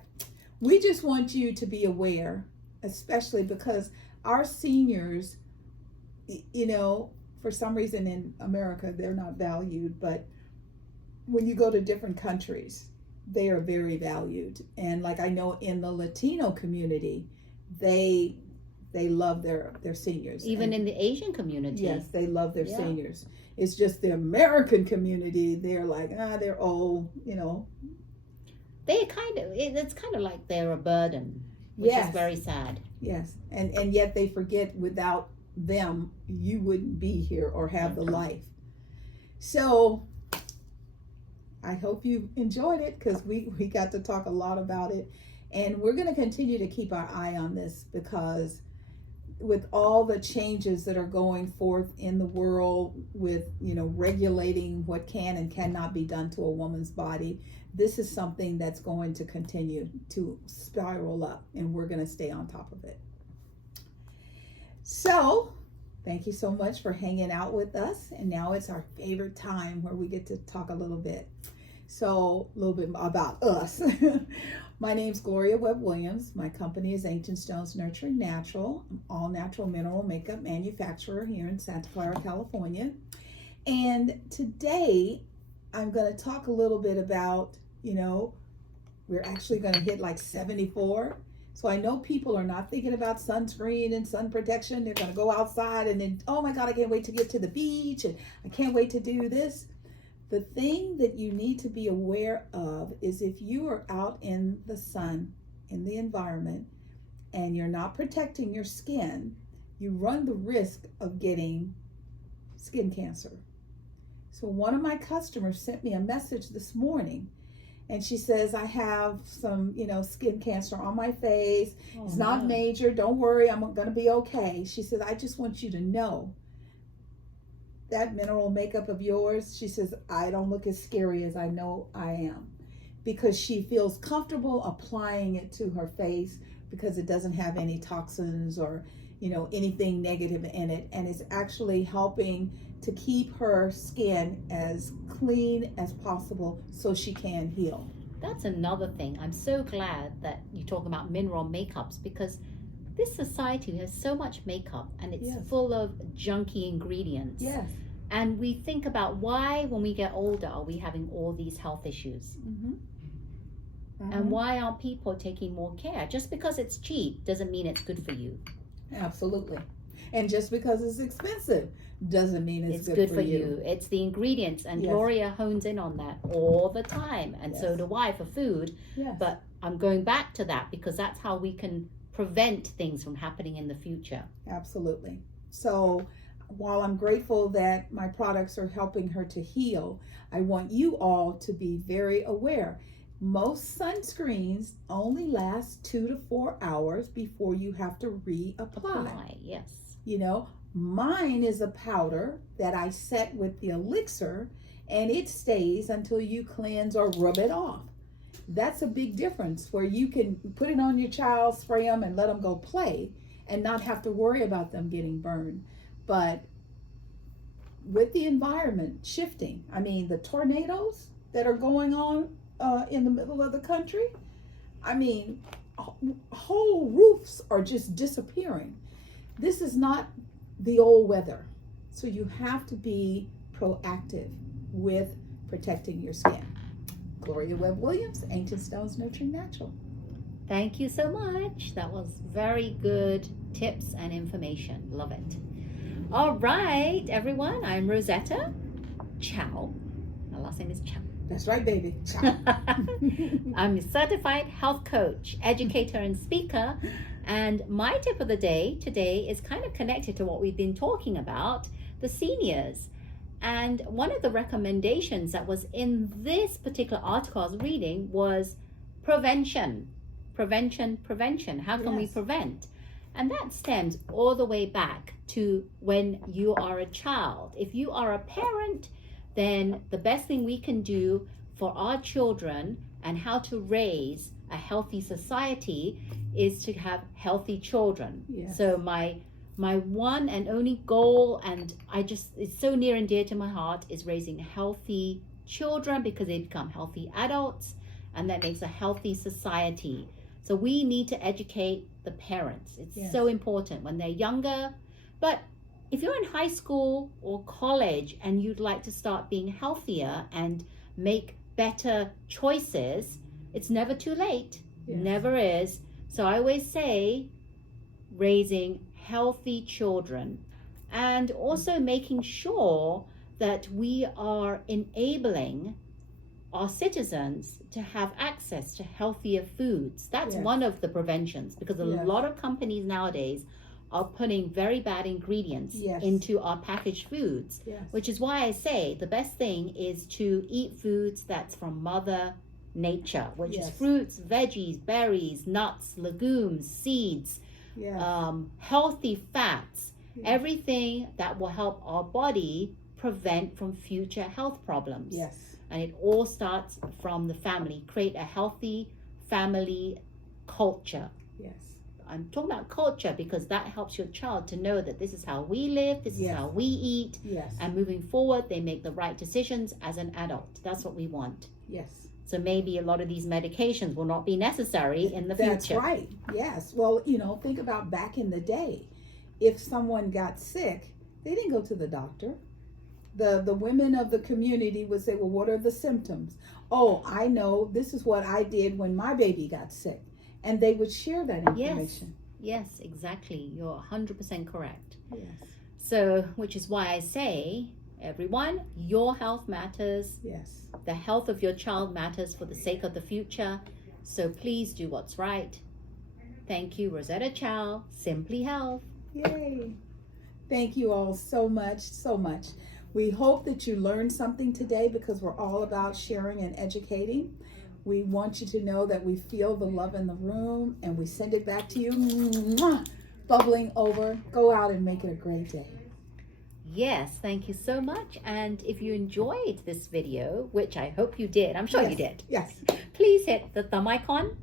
we just want you to be aware, especially because our seniors, for some reason in America they're not valued, but when you go to different countries, they are very valued. And like I know in the Latino community, they love their seniors. Even in the Asian community. Yes, they love their seniors. It's just the American community, they're like, they're old, It's kind of like they're a burden, which is very sad. Yes, and yet they forget without them, you wouldn't be here or have the life. So I hope you enjoyed it because we got to talk a lot about it. And we're going to continue to keep our eye on this because with all the changes that are going forth in the world with, regulating what can and cannot be done to a woman's body, this is something that's going to continue to spiral up and we're going to stay on top of it. So thank you so much for hanging out with us. And now it's our favorite time where we get to talk a little bit. So a little bit about us. My name's Gloria Webb Williams. My company is Ancient Stones Nurturing Natural. I'm all natural mineral makeup manufacturer here in Santa Clara, California. And today I'm going to talk a little bit about, we're actually going to hit like 74. So I know people are not thinking about sunscreen and sun protection. They're going to go outside and then, oh my God, I can't wait to get to the beach and I can't wait to do this. The thing that you need to be aware of is if you are out in the sun, in the environment, and you're not protecting your skin, you run the risk of getting skin cancer. So one of my customers sent me a message this morning and she says, I have some, skin cancer on my face. It's not major. Don't worry. I'm going to be okay. She said, I just want you to know that mineral makeup of yours, she says, I don't look as scary as I know I am. Because she feels comfortable applying it to her face because it doesn't have any toxins or, anything negative in it. And it's actually helping to keep her skin as clean as possible so she can heal. That's another thing. I'm so glad that you talk about mineral makeups because this society has so much makeup and it's full of junky ingredients. Yes. And we think about why, when we get older, are we having all these health issues? Mm-hmm. Mm-hmm. And why aren't people taking more care? Just because it's cheap doesn't mean it's good for you. Absolutely. And just because it's expensive doesn't mean it's good for you. It's the ingredients. And Gloria hones in on that all the time. And so do I for food. Yes. But I'm going back to that because that's how we can prevent things from happening in the future. Absolutely. So while I'm grateful that my products are helping her to heal, I want you all to be very aware. Most sunscreens only last 2 to 4 hours before you have to reapply. Yes. Mine is a powder that I set with the elixir and it stays until you cleanse or rub it off. That's a big difference where you can put it on your child, spray them and let them go play and not have to worry about them getting burned. But with the environment shifting, I mean, the tornadoes that are going on in the middle of the country, I mean, whole roofs are just disappearing. This is not the old weather. So you have to be proactive with protecting your skin. Gloria Webb Williams, Ancient Stones Nurturing Natural. Thank you so much. That was very good tips and information. Love it. All right, everyone. I'm Rosetta Chow. My last name is Chow. That's right, baby. Ciao. I'm a certified health coach, educator, and speaker. And my tip of the day today is kind of connected to what we've been talking about, the seniors. And one of the recommendations that was in this particular article I was reading was prevention. Prevention. How can we Yes. prevent? And that stems all the way back to when you are a child. If you are a parent, then the best thing we can do for our children and how to raise a healthy society is to have healthy children. Yes. So my one and only goal, and it's so near and dear to my heart, is raising healthy children because they become healthy adults, and that makes a healthy society. So we need to educate the parents. It's Yes. so important when they're younger. But if you're in high school or college and you'd like to start being healthier and make better choices, it's never too late. Yes. Never is. So I always say raising healthy children and also making sure that we are enabling our citizens to have access to healthier foods. That's Yes. one of the preventions, because a Yes. lot of companies nowadays are putting very bad ingredients Yes. into our packaged foods, Yes. which is why I say the best thing is to eat foods that's from Mother Nature, which is Yes. fruits, veggies, berries, nuts, legumes, seeds, Yes. healthy fats, Yes. everything that will help our body prevent from future health problems. Yes. And it all starts from the family. Create a healthy family culture. Yes. I'm talking about culture because that helps your child to know that this is how we live, this is Yes. how we eat, Yes. and moving forward, they make the right decisions as an adult. That's what we want. Yes. So maybe a lot of these medications will not be necessary in the future. That's right. Yes. Well, think about back in the day. If someone got sick, they didn't go to the doctor. The women of the community would say, well, what are the symptoms? Oh, I know. This is what I did when my baby got sick. And they would share that information. Yes, exactly. You're 100% correct. Yes. So, which is why I say, everyone, your health matters. Yes. The health of your child matters for the sake of the future. So please do what's right. Thank you, Rosetta Chow, Simply Health. Yay. Thank you all so much, so much. We hope that you learned something today because we're all about sharing and educating. We want you to know that we feel the love in the room and we send it back to you. Mwah! Bubbling over. Go out and make it a great day. Yes, thank you so much. And if you enjoyed this video, which I hope you did, I'm sure you did, Yes. please hit the thumb icon.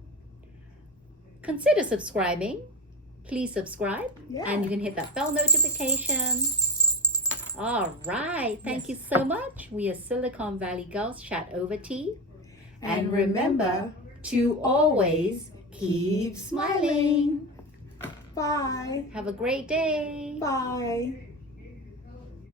Consider subscribing. Please subscribe. Yeah. And you can hit that bell notification. All right. Thank you so much. We are Silicon Valley Girls Chat Over Tea. And remember to always keep smiling. Bye. Have a great day. Bye.